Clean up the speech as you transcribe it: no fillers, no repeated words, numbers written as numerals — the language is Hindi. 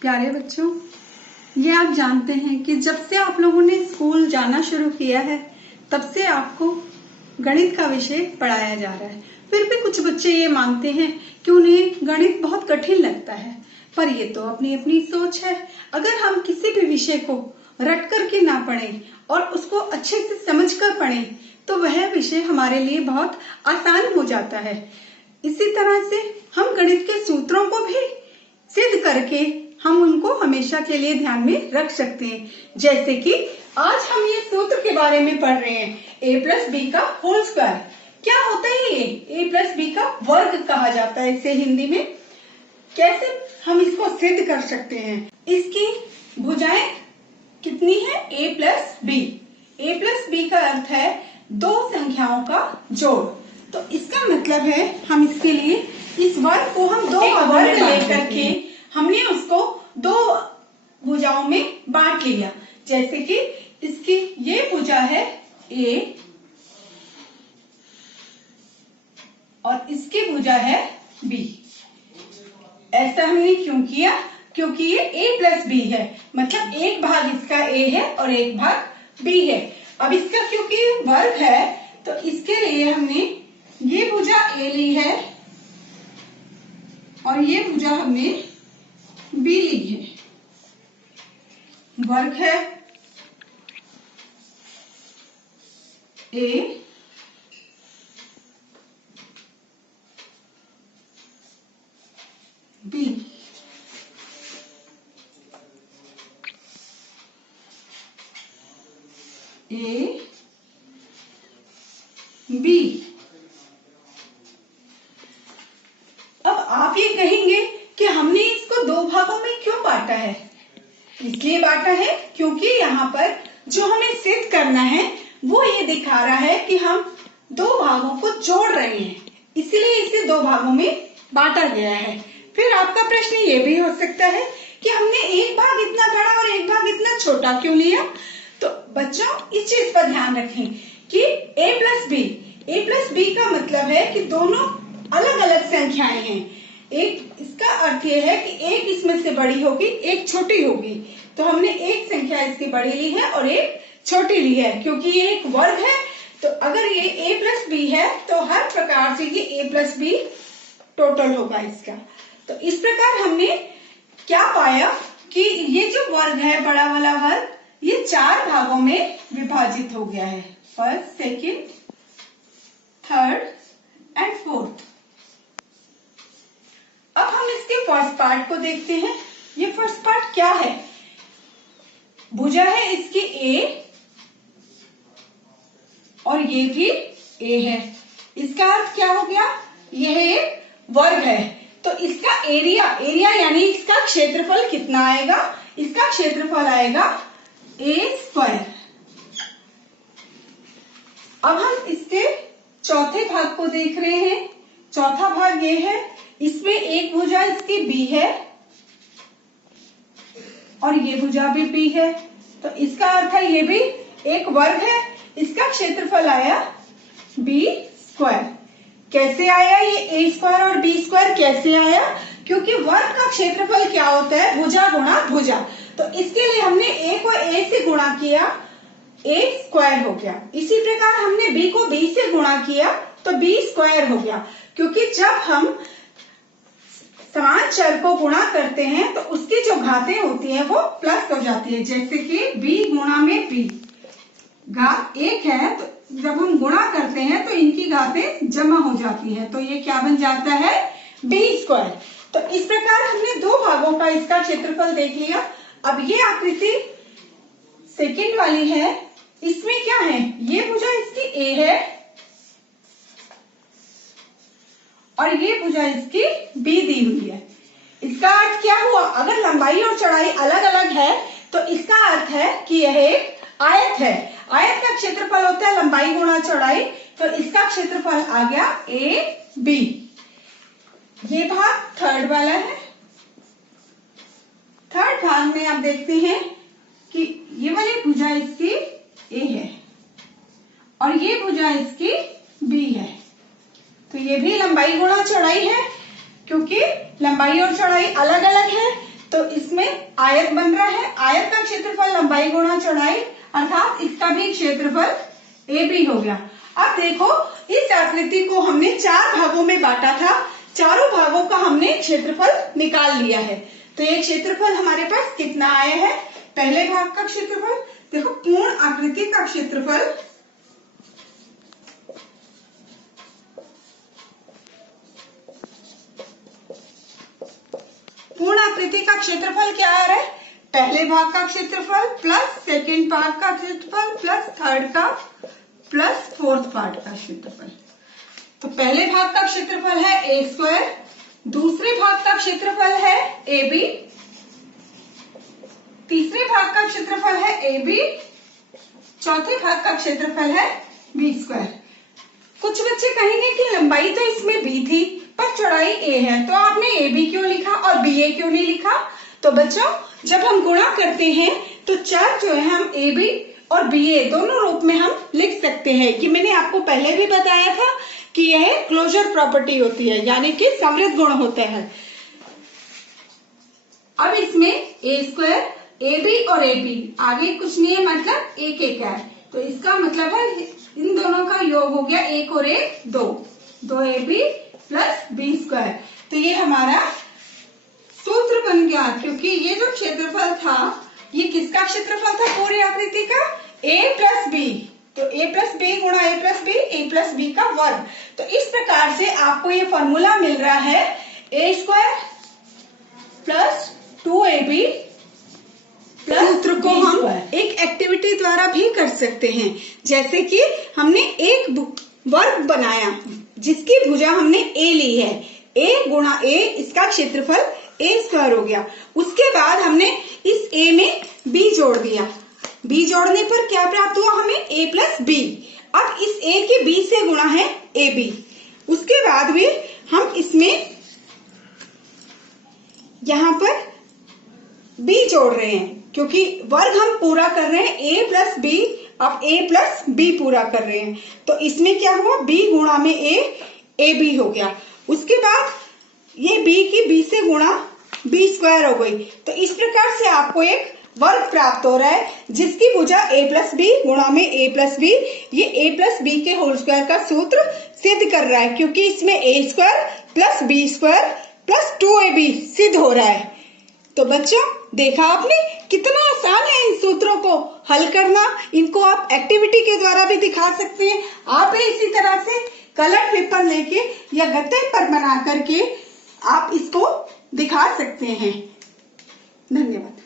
प्यारे बच्चों, ये आप जानते हैं कि जब से आप लोगों ने स्कूल जाना शुरू किया है तब से आपको गणित का विषय पढ़ाया जा रहा है। फिर भी कुछ बच्चे ये मानते हैं कि उन्हें गणित बहुत कठिन लगता है, पर ये तो अपनी अपनी सोच है। अगर हम किसी भी विषय को रट करके ना पढ़ें और उसको अच्छे से समझ कर पढ़ें तो वह विषय हमारे लिए बहुत आसान हो जाता है। इसी तरह से हम गणित के सूत्रों को भी सिद्ध करके हम उनको हमेशा के लिए ध्यान में रख सकते हैं। जैसे कि आज हम ये सूत्र के बारे में पढ़ रहे हैं, a प्लस बी का होल स्क्वायर। क्या होता है ये? a प्लस बी का वर्ग कहा जाता है इसे हिंदी में। कैसे हम इसको सिद्ध कर सकते हैं? इसकी भुजाएं कितनी है? a plus B. a plus B का अर्थ है दो संख्याओं का जोड़। तो इसका मतलब है हम इसके लिए इस वर्ग को हम दो वर्ग लेकर के हमने उसको दो भुजाओं में बांट लिया। जैसे कि इसकी ये भुजा है a और इसकी भुजा है b। ऐसा हमने क्यों किया? क्योंकि ये a प्लस बी है, मतलब एक भाग इसका a है और एक भाग b है। अब इसका क्योंकि वर्ग है तो इसके लिए हमने ये भुजा a ली है और ये भुजा हमने b ली है। वर्ग है a b। a b। अब आप ये कहेंगे कि हमने इसको दो भागों में क्यों बांटा है? इसलिए बांटा है क्योंकि यहाँ पर जो हमें सिद्ध करना है वो ये दिखा रहा है कि हम दो भागों को जोड़ रहे हैं, इसलिए इसे दो भागों में बांटा गया है। फिर आपका प्रश्न ये भी हो सकता है कि हमने एक भाग इतना बड़ा और एक भाग इतना छोटा क्यों लिया? तो बच्चों इस चीज पर ध्यान रखें कि a प्लस बी का मतलब है कि दोनों अलग अलग संख्याएं हैं। एक इसका अर्थ ये है कि एक इसमें से बड़ी होगी, एक छोटी होगी। तो हमने एक संख्या इसकी बड़ी ली है और एक छोटी ली है। क्योंकि ये एक वर्ग है तो अगर ये a प्लस बी है तो हर प्रकार से ये a प्लस बी टोटल होगा इसका। तो इस प्रकार हमने क्या पाया कि ये जो वर्ग है, बड़ा वाला वर्ग, ये चार भागों में विभाजित हो गया है, first, second, third and fourth. अब हम इसके फर्स्ट पार्ट को देखते हैं। ये फर्स्ट पार्ट क्या है? भुजा है इसकी a और ये भी a है। इसका अर्थ क्या हो गया? यह एक वर्ग है तो इसका एरिया यानी इसका क्षेत्रफल कितना आएगा? इसका क्षेत्रफल आएगा a स्क्वायर। अब हम इसके चौथे भाग को देख रहे हैं। चौथा भाग ये है, इसमें एक भुजा इसकी b है और ये भुजा भी b है। तो इसका अर्थ है ये भी एक वर्ग है। इसका क्षेत्रफल आया b स्क्वायर। कैसे आया ये a स्क्वायर और b स्क्वायर कैसे आया? क्योंकि वर्ग का क्षेत्रफल क्या होता है? भुजा गुणा भुजा। तो इसके लिए हमने a को a से गुणा किया, a स्क्वायर हो गया। इसी प्रकार हमने b को b से गुणा किया तो b स्क्वायर हो गया। क्योंकि जब हम समान चर को गुणा करते हैं तो उसकी जो घातें होती है वो प्लस हो जाती है। जैसे कि b गुणा में b, घात एक है तो जब हम गुणा करते हैं तो इनकी घातें जमा हो जाती हैं, तो ये क्या बन जाता है? b square. तो इस प्रकार हमने दो भागों का इसका क्षेत्रफल देख लिया। अब ये आकृति सेकंड वाली है, इसमें क्या है? ये भुजा इसकी a है और ये भुजा इसकी b दी हुई है। इसका अर्थ क्या हुआ? अगर लंबाई और चौड़ाई अलग अलग है तो इसका अर्थ है कि यह एक आयत है। आयत का क्षेत्रफल होता है लंबाई गुणा चौड़ाई, तो इसका क्षेत्रफल आ गया a b। ये भाग थर्ड वाला है। थर्ड भाग में आप देखते हैं कि ये वाली भुजा इसकी a है और ये भुजा इसकी b है। तो ये भी लंबाई गुणा चौड़ाई है। क्योंकि लंबाई और चौड़ाई अलग अलग है तो इसमें आयत बन रहा है, आयत का क्षेत्रफल लंबाई गुणा चौड़ाई, अर्थात इसका भी क्षेत्रफल AB हो गया। अब देखो इस आकृति को हमने 4 भागों में बांटा था, चारों भागों का हमने क्षेत्रफल निकाल लिया है। तो ये क्षेत्रफल हमारे पास कितना आया है? पहले भाग का क्षेत्रफल, देखो पूर्ण आकृति का क्षेत्रफल क्या आ रहा है? पहले भाग का क्षेत्रफल प्लस सेकेंड भाग का क्षेत्रफल प्लस थर्ड का प्लस फोर्थ पार्ट का क्षेत्रफल। तो पहले भाग का क्षेत्रफल है A², दूसरे भाग का क्षेत्रफल है AB, तीसरे भाग का क्षेत्रफल है AB, चौथे भाग का क्षेत्रफल है B²। कुछ बच्चे कहेंगे कि लंबाई तो इसमें B थी पर चौड़ाई A है, तो आपने AB क्यों लिखा और BA क्यों नहीं लिखा? तो बच्चों जब हम गुणा करते हैं तो चर जो है हम AB और BA दोनों रूप में हम लिख सकते हैं। कि मैंने आपको पहले भी बताया था कि यह क्लोजर प्रॉपर्टी होती है, यानी कि समृद्ध गुण होते हैं। अब इसमें A², AB और AB आगे कुछ नहीं है, मतलब एक एक है, तो इसका मतलब है इन दोनों का योग हो गया 1 और 1 2, 2AB प्लस B²। तो ये हमारा सूत्र बन गया, क्योंकि ये जो क्षेत्रफल था ये किसका क्षेत्रफल था? पूरी आकृति का A प्लस B। तो A प्लस B गुणा A plus B, A plus B का वर्ग। तो इस प्रकार से आपको ये फॉर्मूला मिल रहा है A² प्लस 2AB प्लस सूत्र को हम एक एक्टिविटी द्वारा भी कर सकते हैं। जैसे कि हमने एक वर्ग बनाया जिसकी भुजा हमने A ली है, A गुणा A, इसका क्षेत्रफल A² हो गया। उसके बाद हमने इस A में B जोड़ दिया, B जोड़ने पर क्या प्राप्त हुआ हमें? A plus B। अब इस A के B से गुणा है AB। उसके बाद भी हम इसमें यहाँ पर B जोड़ रहे हैं, क्योंकि वर्ग हम पूरा कर रहे हैं A प्लस B, अब A प्लस B पूरा कर रहे हैं। तो इसमें क्या हुआ? B गुणा में A, AB हो गया। उसके बाद ये B की B से गुणा B² हो गई। तो इस प्रकार से आपको एक वर्ग प्राप्त हो रहा है जिसकी भुजा A प्लस B गुणा में A प्लस B, ये A प्लस B के होल स्क्वायर का सूत्र सिद्ध कर रहा है, क्योंकि इसमें A² plus B² plus 2AB सिद्ध हो रहा है। तो बच्चों देखा आपने कितना आसान है इन सूत्रों को हल करना। इनको आप एक्टिविटी के द्वारा भी दिखा सकते हैं। आप इसी तरह से कलर पेपर लेके या गत्ते पर बना करके आप इसको दिखा सकते हैं। धन्यवाद।